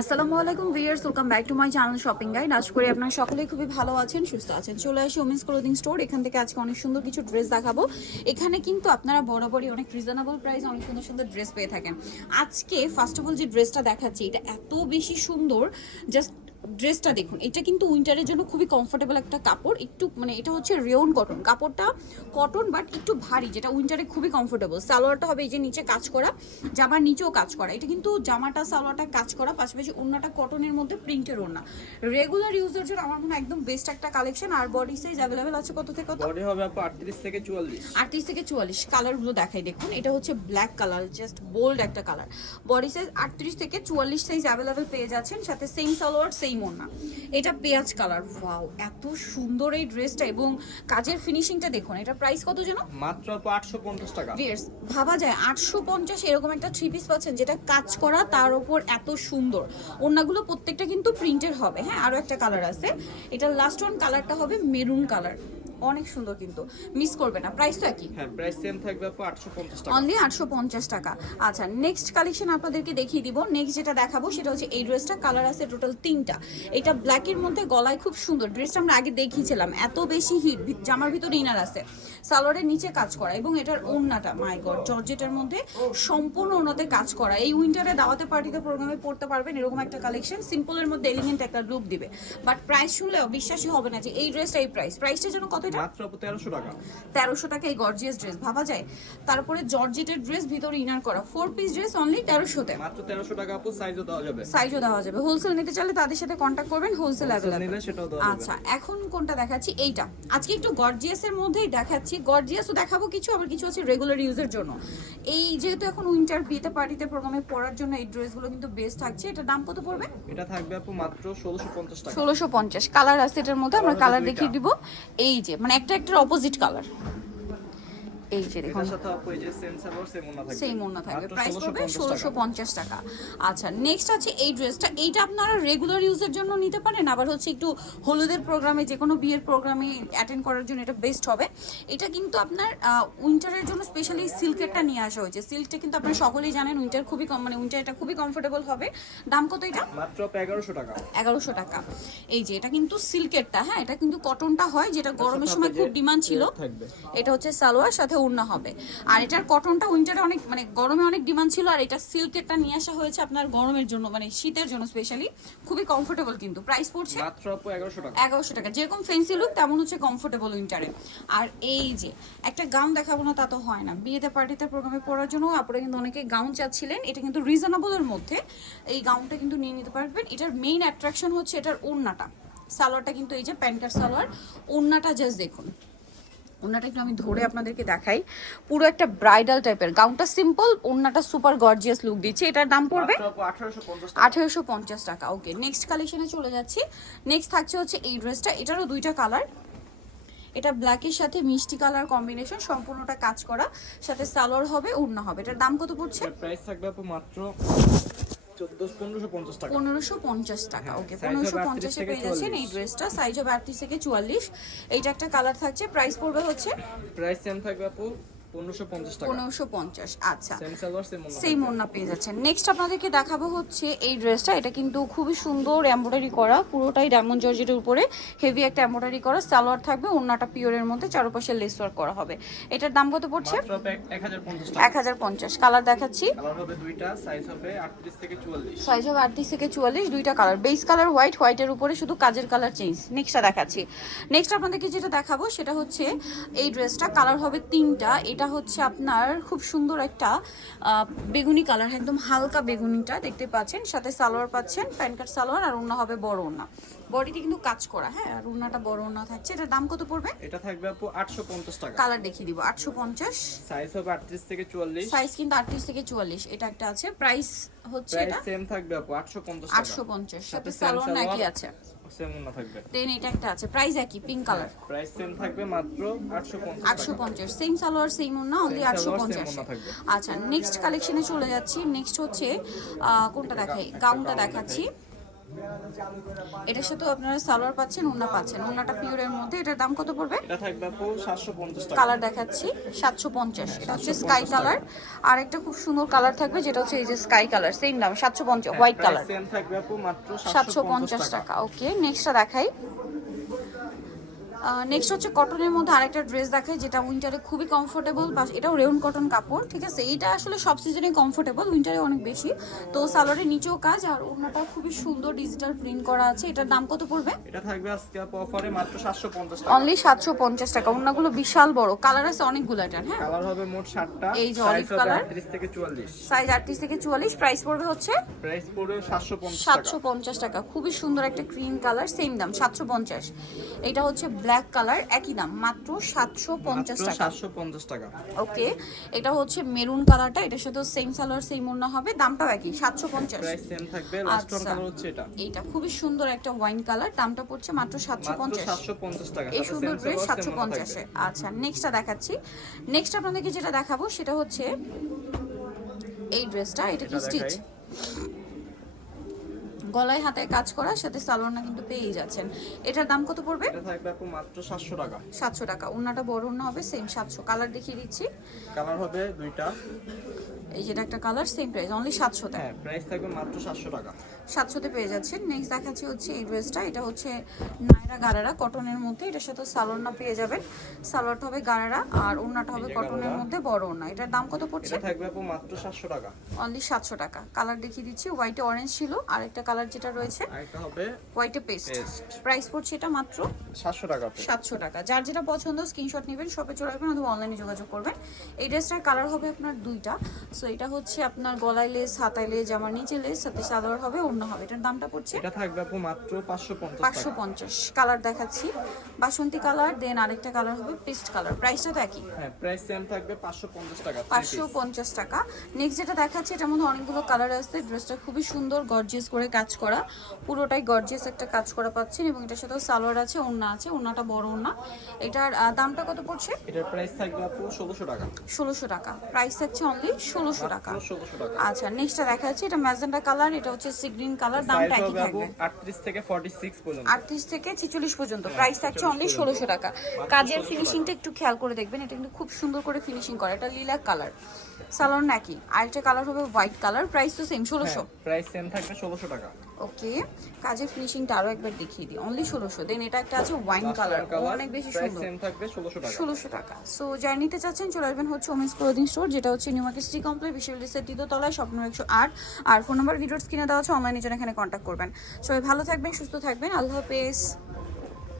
আসসালামু আলাইকুম viewers, welcome back to my channel shopping guide. আশা করি আপনারা সকলেই খুবই ভালো আছেন, সুস্থ আছেন। চলে আসি ওমেন্স ক্লোদিং স্টোর। এখান থেকে আজকে অনেক সুন্দর কিছু ড্রেস দেখাবো। এখানে কিন্তু আপনারা বরাবরই অনেক রিজনেবল প্রাইস অনেক সুন্দর সুন্দর ড্রেস পেয়ে থাকেন। আজকে ফার্স্ট অফ অল যে ড্রেসটা দেখাচ্ছি এটা এত বেশি সুন্দর, জাস্ট ড্রেসটা দেখুন। এটা কিন্তু উইন্টারের জন্য খুবই কমফোর্টেবল একটা কাপড়। একটু মানে এটা হচ্ছে রেয়ন কটন, কাপড়টা কটন বাট একটু ভারী, যেটা উইন্টারে খুবই কমফোর্টেবল। সালোয়ারটা হবে এই যে নিচে কাজ করা, জামার নিচেও কাজ করা। এটা কিন্তু জামাটা সালোয়ারটা কাজ করা, পাশাপাশি ওড়নাটা কটনের মধ্যে প্রিন্টের ওড়না। রেগুলার ইউজের জন্য আমার মনে হয় একদম বেস্ট একটা কালেকশন। আর বডি সাইজ অ্যাভেলেবেল আছে কত থেকে কত? বডি হবে আপু 38 থেকে 44। 38 থেকে 44। কালারগুলো দেখাই দেখুন। এটা হচ্ছে ব্ল্যাক কালার, জাস্ট বোল্ড একটা কালার। বডি সাইজ 38 থেকে 44 সাইজ অ্যাভেলেবেল পেয়ে যাচ্ছেন, সাথে সেম সালোয়ার সেম ওড়না। এটা পেঁয়াজ কালার। ওয়াও, এত সুন্দর এই ড্রেসটা এবং কাজের ফিনিশিংটা দেখুন। এটা প্রাইস কত যেন? মাত্র আপু 850 টাকা। ভিউয়ার্স, ভাবা যায় 850 এরকম একটা থ্রি পিস পাচ্ছেন যেটা কাজ করা, তার উপর এত সুন্দর। ওড়নাগুলো প্রত্যেকটা কিন্তু প্রিন্টের হবে। হ্যাঁ, আরো একটা কালার আছে। এটা লাস্ট ওয়ান কালারটা হবে মেরুন কালার, অনেক সুন্দর, কিন্তু মিস করবে না। প্রাইস তো একই? হ্যাঁ, প্রাইস সেম থাকবে আপু 850 টাকা। অনলি 850 টাকা। আচ্ছা, নেক্সট কালেকশন আপনাদেরকে দেখিয়ে দিব। নেক্সট যেটা দেখাবো সেটা হচ্ছে এই ড্রেসটা। কালার আছে টোটাল 3টা। এটা ব্ল্যাকের মধ্যে, গলায় খুব সুন্দর। ড্রেসটা আমরা আগে দেখিয়েছিলাম, এত বেশি হিট। জামার ভিতরে ইনার আছে, সালোয়ারের নিচে কাজ করা এবং এটার ওড়নাটা মাই গড জর্জেটের মধ্যে সম্পূর্ণ ওড়নাতে কাজ করা। এই উইন্টারে দাওয়াতে পার্টিতে প্রোগ্রামে পড়তে পারবেন এরকম একটা কালেকশন। সিম্পলের মধ্যে এলিগেন্ট একটা লুক দিবে। বাট প্রাইস শুনলেও বিশ্বাসই হবে না যে এই ড্রেসটা এই প্রাইস। প্রাইসটা যেন কত? এটা মাত্র আপু 1300 টাকা। 1300 টাকা এই গর্জিয়াস ড্রেস, ভাবা যায়। তারপরে জর্জেটের ড্রেস, ভিতরে ইনার করা, 4 পিস ড্রেস অনলি 1300 তে। মাত্র 1300 টাকা আপু। সাইজও দেওয়া যাবে। সাইজও দেওয়া যাবে। হোলসেল নিতে চাইলে তাদের সাথে কন্টাক্ট করবেন, হোলসেল अवेलेबल। নিলে সেটাও দেওয়া যাবে। আচ্ছা, এখন কোনটা দেখাচ্ছি? এইটা। আজকে একটু গর্জিয়াস এর মধ্যেই দেখাচ্ছি। গর্জিয়াসও দেখাবো কিছু, আবার কিছু আছে রেগুলার ইউজের জন্য। এই যেহেতু এখন উইন্টার, বিয়েতে পার্টিতে প্রোগ্রামে পরার জন্য এই ড্রেসগুলো কিন্তু বেস্ট থাকছে। এটার দাম কত পড়বে? এটা থাকবে আপু মাত্র 1650 টাকা। 1650। কালার আছে এটার মধ্যে, আমরা কালার দেখিয়ে দিব। এই যে মানে একটা একটার অপোজিট কালার। এই যে দেখুন, এটার সাথে আপু এই যে সেম সালোয়ার সেম ওড়না থাকবে। সেম ওড়না থাকবে। মাত্র প্রাইস পড়বে 1650 টাকা। আচ্ছা, নেক্সট আছে এই ড্রেসটা। এইটা আপনারা রেগুলার ইউজের জন্য নিতে পারেন, আবার হচ্ছে একটু হলুদের প্রোগ্রামে, যে কোনো বিয়ের প্রোগ্রামে অ্যাটেন্ড করার জন্য এটা বেস্ট হবে। এটা কিন্তু আপনার উইন্টারের জন্য স্পেশালি সিল্কেরটা নিয়ে আসা হয়েছে। সিল্কটা কিন্তু আপনারা সকলেই জানেন উইন্টার খুবই কম, মানে উইন্টার এটা খুবই কমফোর্টেবল হবে। দাম কত এটা? মাত্র 1100 টাকা। 1100 টাকা। এই যে এটা কিন্তু সিল্কেরটা, হ্যাঁ এটা কিন্তু কটনটা হয়, যেটা গরমের সময় খুব ডিমান্ড ছিল। এটা হচ্ছে সালোয়ার, সাথে ওড়না হবে। আর এটার কটনটা উইন্টারে অনেক, মানে গরমে অনেক ডিমান্ড ছিল। আর এটা সিল্কেরটা নিয়ে আসা হয়েছে আপনার গরমের জন্য, মানে শীতের জন্য স্পেশালি। খুবই কমফোর্টেবল কিন্তু। প্রাইস পড়ছে মাত্র আপু 1100 টাকা। 1100 টাকা। যেরকম ফ্যান্সি লুক তেমন হচ্ছে কমফোর্টেবল উইন্টারে। আর এই যে একটা গাউন দেখাবো না তা তো হয় না, বিয়েতে পার্টিতে প্রোগ্রামে পরার জন্য আপনারা কিন্তু অনেকে গাউন চাচ্ছিলেন। এটা কিন্তু রিজনেবলের মধ্যে, এই গাউনটা কিন্তু নিয়ে নিতে পারবেন। এটার মেইন অ্যাট্রাকশন হচ্ছে এটার ওড়নাটা। সালোয়ারটা কিন্তু এই যে প্যান্টার সালোয়ার, ওড়নাটা জাস্ট দেখুন। ওড়নাটা একটু আমি ধরে আপনাদেরকে দেখাই। পুরো একটা ব্রাইডাল টাইপের। গাউনটা সিম্পল, ওড়নাটা সুপার গর্জিয়াস লুক দিচ্ছে। এটার দাম পড়বে মাত্র আপু 1850 টাকা। 1850 টাকা। ওকে, নেক্সট কালেকশনে চলে যাচ্ছি। নেক্সট থাকছে হচ্ছে এই ড্রেসটা। এটারও দুইটা কালার। এটা ব্ল্যাকের সাথে মিষ্টি কালার কম্বিনেশন, সম্পূর্ণটা কাজ করা, সাথে সালোয়ার হবে, ওড়না হবে। এটার দাম কত পড়ছে? প্রাইস থাকবে আপু মাত্র 1550 টাকা। 1550 টাকা। ওকে, size হবে 1550 এ 38 পেয়ে যাচ্ছেন এই ড্রেসটা। সাইজ হবে 38 থেকে 44। এইটা একটা কালার থাকছে। প্রাইস পড়বে হচ্ছে প্রাইস সেম থাকবে আপু 1550 টাকা। 1550। আচ্ছা, সেম সালোয়ার সেম ওড়না। সেম ওড়না পেয়ে যাচ্ছেন। নেক্সট আপনাদেরকে দেখাবো হচ্ছে এই ড্রেসটা। এটা কিন্তু খুবই সুন্দর এমব্রয়ডারি করা, পুরোটাই ডায়মন্ড জর্জেটের উপরে হেভি একটা এমব্রয়ডারি করা। সালোয়ার থাকবে, ওড়নাটা পিওরের মধ্যে, চারপাশে লেস ওয়ার্ক করা হবে। এটার দাম কত পড়ছে? মাত্র 1050 টাকা। 1050। কালার দেখাচ্ছি। কালার হবে দুইটা, সাইজ হবে 38 থেকে 44। সাইজ হবে 38 থেকে 44। দুইটা কালার, বেস কালার হোয়াইট, হোয়াইটের উপরে শুধু কাজের কালার চেঞ্জ। নেক্সটটা দেখাচ্ছি। নেক্সট আপনাদেরকে যেটা দেখাবো সেটা হচ্ছে এই ড্রেসটা। কালার হবে 3টা। এটা হচ্ছে আপনার খুব সুন্দর একটা বেগুনি কালার, একদম হালকা বেগুনিটা দেখতে পাচ্ছেন। সাথে সালোয়ার পাচ্ছেন, প্যান্ট কাট সালোয়ার, আর ওড়না হবে বড় ওড়না। বডিতে কিন্তু কাজ করা, হ্যাঁ, আর ওড়নাটা বড় ওড়না থাকছে। এটার দাম কত পড়বে? এটা থাকবে আপু 850 টাকা। কালার দেখিয়ে দিব। 850। সাইজ হবে 38 থেকে 44। সাইজ কিন্তু 38 থেকে 44। এটা একটা আছে। প্রাইস হচ্ছে প্রাইস এটা সেম থাকবে আপু 850 টাকা। 850। সাথে সালোয়ার নাকি আছে, সেম ওড়না থাকবে। দেন এটা একটা আছে। প্রাইস একই, পিঙ্ক কালার। প্রাইস সেম থাকবে মাত্র 850 টাকা। 850। সেম সালোয়ার সেম ওড়না, অনলি 850। আচ্ছা, নেক্সট কালেকশনে চলে যাচ্ছি। নেক্সট হচ্ছে কোনটা দেখাই? গাউনটা দেখাচ্ছি। এটার সাথে আপনারা সালোয়ার পাচ্ছেন, ওড়না পাচ্ছেন। ওড়নাটা পিওরের মধ্যে, এটার দাম কত পড়বে? এটা থাকবে আপু 750 টাকা। কালার দেখাচ্ছি 750, এটা হচ্ছে স্কাই কালার। আর একটা খুব সুন্দর কালার থাকবে যেটা হচ্ছে এই যে স্কাই কালার, সেম দাম 750, হোয়াইট কালার সেম থাকবে আপু মাত্র 750 টাকা। ওকে, নেক্সটটা দেখাই। নেক্সট হচ্ছে কটনের মধ্যে আরেকটা ড্রেস দেখাই যেটা উইন্টারে খুবই কমফোর্টেবল, বা এটাও রেউন কটন কাপড়, ঠিক আছে। এইটা আসলে সব সিজনে কমফোর্টেবল, উইন্টারে অনেক বেশি। তো সালোয়ারের নিচেও কাজ, আর ওড়নাটা খুবই সুন্দর ডিজিটাল প্রিন্ট করা আছে। এটার দাম কত পড়বে? এটা থাকবে আজকে আপু অফারে মাত্র 750 টাকা। অনলি 750 টাকা। ওড়নাগুলো বিশাল বড়, কালার আছে অনেকগুলো এটার। হ্যাঁ, কালার হবে মোট 7টা, এই যে অলিভ কালার, 38 থেকে 44, সাইজ 38 থেকে 44, প্রাইস পড়বে হচ্ছে প্রাইস পড়বে 750 টাকা। 750 টাকা। খুবই সুন্দর একটা ক্রিম কালার, সেম দাম 750। এটা হচ্ছে ব্ল্যাক কালার, একই দাম মাত্র 750 টাকা। 750 টাকা। ওকে, এটা হচ্ছে মেরুন কালারটা, এটার সাথে সেম সালোয়ার সেম ওড়না হবে, দামটাও একই 750। প্রাইস সেম থাকবে। লাস্ট ওয়ান আচ্ছা, কালার হচ্ছে এটা। এইটা খুবই সুন্দর একটা ওয়াইন কালার, দামটা পড়ছে মাত্র মাত্র 750। 750 টাকা। এই সাথে সুন্দর সেম ড্রেস সালোয়ার, সেম ওড়না 750 থাকবে। এ। আচ্ছা, নেক্সটটা দেখাচ্ছি। নেক্সট আপনাদেরকে যেটা দেখাবো সেটা হচ্ছে এই ড্রেসটা। এটা কি এটা স্টিচ? দেখাই। গলায় হাতে কাজ করা, সাথে সালোয়ারটা কিন্তু পেয়েই যাচ্ছেন। এটার দাম কত পড়বে? এটা থাকবে আপু মাত্র 700 টাকা। 700 টাকা। ওড়নাটা বড় ওড়না হবে, সেম 700। কালার দেখিয়ে দিচ্ছি, কালার হবে দুইটা। এই যেটা একটা কালার, সেম প্রাইস অনলি 700 টাকা। হ্যাঁ, প্রাইস থাকবে মাত্র 700 টাকা। 700 তে পেয়ে যাচ্ছেন। নেক্সট দেখাচ্ছি হচ্ছে এই ড্রেসটা। এটা হচ্ছে নায়রা গারারা কটনের মধ্যে, এটার সাথে সালোয়ারটা পেয়ে যাবেন। সালোয়ারটা হবে গারারা, আর ওড়নাটা হবে কটনের মধ্যে বড় ওড়না। এটার দাম কত পড়ছে? এটা থাকবে আপু মাত্র 700 টাকা। অনলি 700 টাকা। কালার দেখিয়ে দিচ্ছি, হোয়াইটে অরেঞ্জ ছিল, আর একটা কালার যেটা রয়েছে আর এটা হবে হোয়াইটে পেস্ট। পেস্ট। প্রাইস পড়ছে এটা মাত্র 700 টাকা আপু। 700 টাকা। যার যেটা পছন্দ স্ক্রিনশট নেবেন, শপে চলে আসবেন অথবা অনলাইনে যোগাযোগ করবেন। এই ড্রেসটার কালার হবে আপনার দুইটা। সো এটা হচ্ছে আপনার গলায় লেস, হাতায় লেস, জামার নিচে লেস, সাথে সালোয়ার হবে, ওড়না হবে। এটার দামটা পড়ছে এটা থাকবে আপু মাত্র 550 টাকা। 550। কালার দেখাচ্ছি, বাসন্তী কালার, দেন আরেকটা কালার হবে পেস্ট কালার। প্রাইসটা তো একই, হ্যাঁ, প্রাইস সেম থাকবে 550 টাকা। 550 টাকা। নেক্সট যেটা দেখাচ্ছি, এটার মধ্যে অনেকগুলো কালার আছে। ড্রেসটা খুবই সুন্দর, গর্জিয়াস করে কাজ করা, পুরোটাই গর্জিয়াস একটা কাজ করা পাচ্ছেন, এবং এটার সাথে সালোয়ার আছে, ওড়না আছে, ওড়নাটা বড় ওড়না। এটার দামটা কত পড়ছে? এটার প্রাইস থাকবে আপু 1600 টাকা। 1600 টাকা। প্রাইস থাকছে অনলি 1600 টাকা। মাত্র 1600 টাকা। আচ্ছা, নেক্সটটা দেখাচ্ছি। এটা ম্যাজেন্টা কালার, এটা হচ্ছে সি গ্রিন কালার, দামটা সাইজ একই হবে আপু থাকবে 38 থেকে 46 পর্যন্ত। 38 থেকে 46 পর্যন্ত। প্রাইস থাকছে অনলি 1600 টাকা। কাজের ফিনিশিংটা একটু খেয়াল করে দেখবেন, এটা কিন্তু খুব সুন্দর করে ফিনিশিং করা। এটা লিলাক কালার, সালোয়ার নাকি আরেকটা কালার হবে হোয়াইট কালার। প্রাইস তো সেম 1600। প্রাইস সেম থাকবে 1600 টাকা। ওকে, কাজের ফিনিশিংটা আরো একবার দেখিয়ে দিই, অনলি 1600। দেন এটা একটা আছে ওয়াইন কালার, অনেক বেশি প্রাইস সুন্দর, সেম থাকবে 1600 টাকা। 1600 টাকা। সো যারা নিতে চাচ্ছেন চলে আসবেন হচ্ছে ওমেন্স ক্লোদিং স্টোর, যেটা হচ্ছে নিউ মার্কেট সিটি কমপ্লেক্স, বিশ্ববিদ্যালয়ের দ্বিতীয় তলায়, শপ নম্বর 108। আর ফোন নাম্বার ভিডিওর স্ক্রিনে দেওয়া আছে, অনলাইনে জন্য এখানে কন্ট্যাক্ট করবেন। সবাই ভালো থাকবেন, সুস্থ থাকবেন, আল্লাহ হাফেজ।